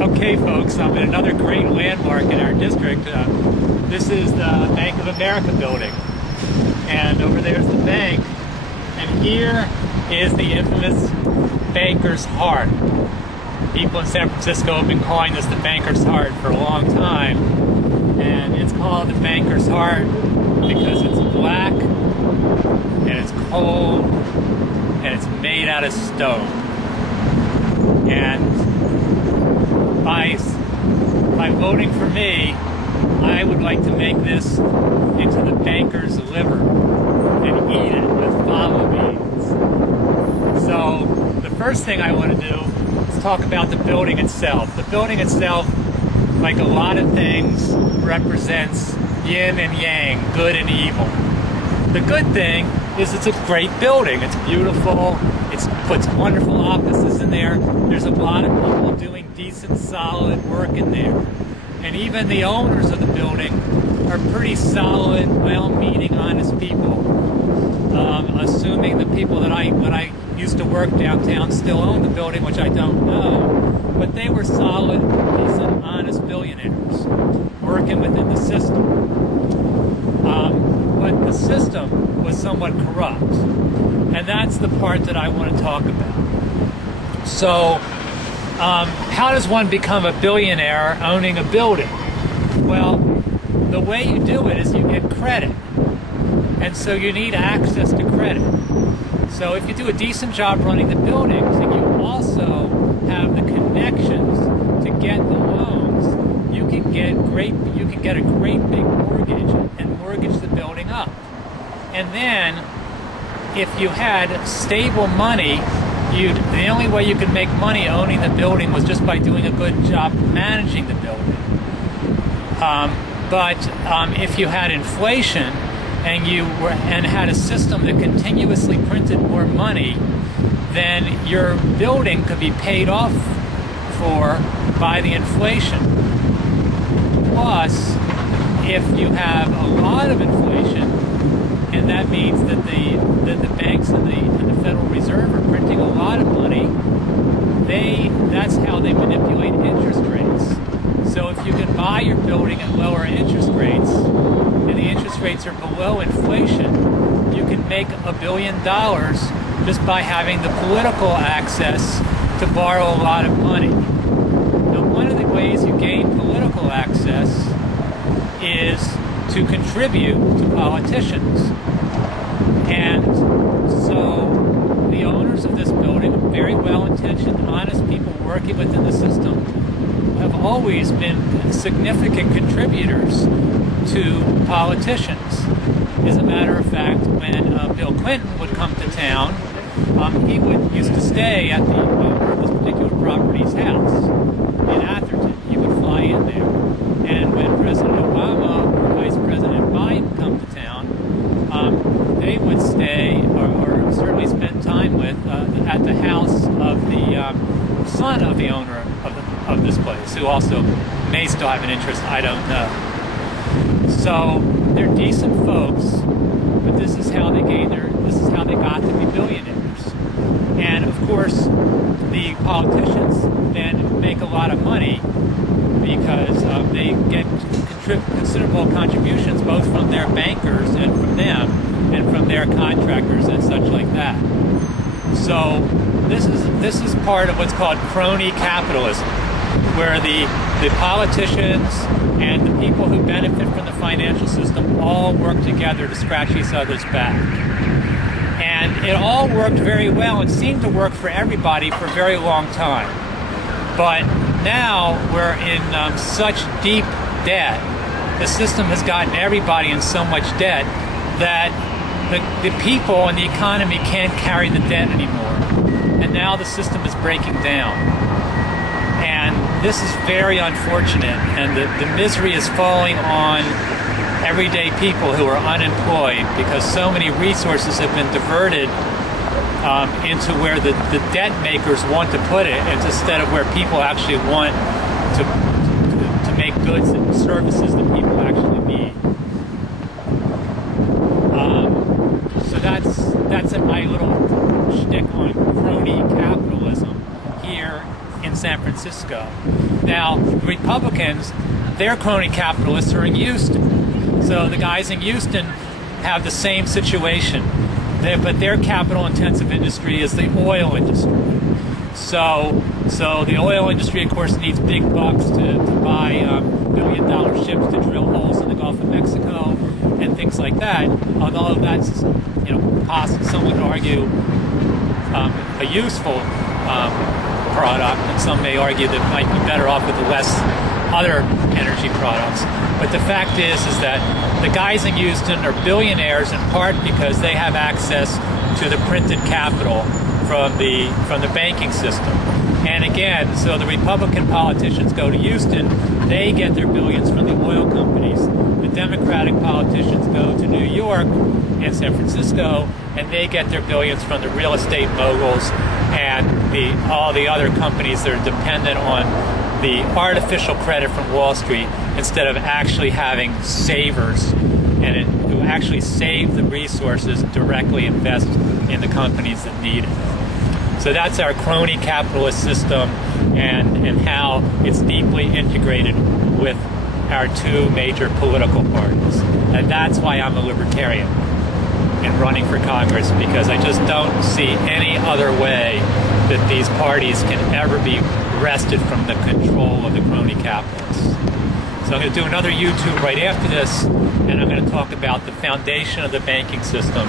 Okay, folks, I'm in another great landmark in our district. This is the Bank of America building. And over there's the bank. And here is the infamous Banker's Heart. People in San Francisco have been calling this the Banker's Heart for a long time. And it's called the Banker's Heart because it's black, and it's cold, and it's made out of stone. And by voting for me, I would like to make this into the banker's liver and eat it with fava beans. So the first thing I want to do is talk about the building itself. The building itself, like a lot of things, represents yin and yang, good and evil. The good thing is it's a great building. It's beautiful. It puts wonderful offices in there. There's a lot of people doing decent, solid work in there. And even the owners of the building are pretty solid, well-meaning, honest people. Assuming the people that when I used to work downtown still own the building, which I don't know, but they were solid, decent, honest billionaires working within the system. But the system was somewhat corrupt. And that's the part that I want to talk about. So, how does one become a billionaire owning a building? Well, the way you do it is you get credit. And so you need access to credit. So if you do a decent job running the buildings and you also have the connections to get the loans, you can get a great big mortgage and mortgage the building up. And then if you had stable money, the only way you could make money owning the building was just by doing a good job managing the building. But if you had inflation and had a system that continuously printed more money, then your building could be paid off for by the inflation. Plus, if you have a lot of inflation, and that means that the banks and the Federal Reserve are printing a lot of money, that's how they manipulate interest rates. So if you can buy your building at lower interest rates, and the interest rates are below inflation, you can make $1 billion just by having the political access to borrow a lot of money. Now, one of the ways you gain political access is to contribute to politicians. And so the owners of this building are very well-intentioned, honest people working within the system, have always been significant contributors to politicians. As a matter of fact, when Bill Clinton would come to town, he used to stay at the owner of this particular property's house in Atherton. He would fly in there. And when President Obama or Vice President Biden come to town, they would stay or certainly spend time with at the house of the son of the owner of this place, who also may still have an interest, I don't know. So they're decent folks, but this is how they got to be billionaires. And of course, the politicians then make a lot of money because they get considerable contributions both from their bankers and from them and from their contractors and such like that. So this is part of what's called crony capitalism, where the politicians and the people who benefit from the financial system all work together to scratch each other's back. And it all worked very well and seemed to work for everybody for a very long time. But now we're in such deep debt, the system has gotten everybody in so much debt that the people and the economy can't carry the debt anymore. And now the system is breaking down. And this is very unfortunate, and the misery is falling on everyday people who are unemployed because so many resources have been diverted into where the debt makers want to put it, instead of where people actually want to make goods and services that people actually need. So that's my little shtick on crony capitalism here in San Francisco. Now, the Republicans, their crony capitalists are in Houston. So the guys in Houston have the same situation. But their capital-intensive industry is the oil industry. So the oil industry, of course, needs big bucks to buy billion-dollar ships to drill holes in the Gulf of Mexico and things like that. Although that's, some would argue a useful product, and some may argue that it might be better off with less other energy products. But the fact is that the guys in Houston are billionaires in part because they have access to the printed capital from the banking system. And again, so the Republican politicians go to Houston, they get their billions from the oil companies. The Democratic politicians go to New York and San Francisco, and they get their billions from the real estate moguls and all the other companies that are dependent on the artificial credit from Wall Street instead of actually having savers who actually save the resources and directly invest in the companies that need it. So that's our crony capitalist system and how it's deeply integrated with our two major political parties. And that's why I'm a libertarian in running for Congress, because I just don't see any other way that these parties can ever be wrested from the control of the crony capitalists. So I'm going to do another YouTube right after this, and I'm going to talk about the foundation of the banking system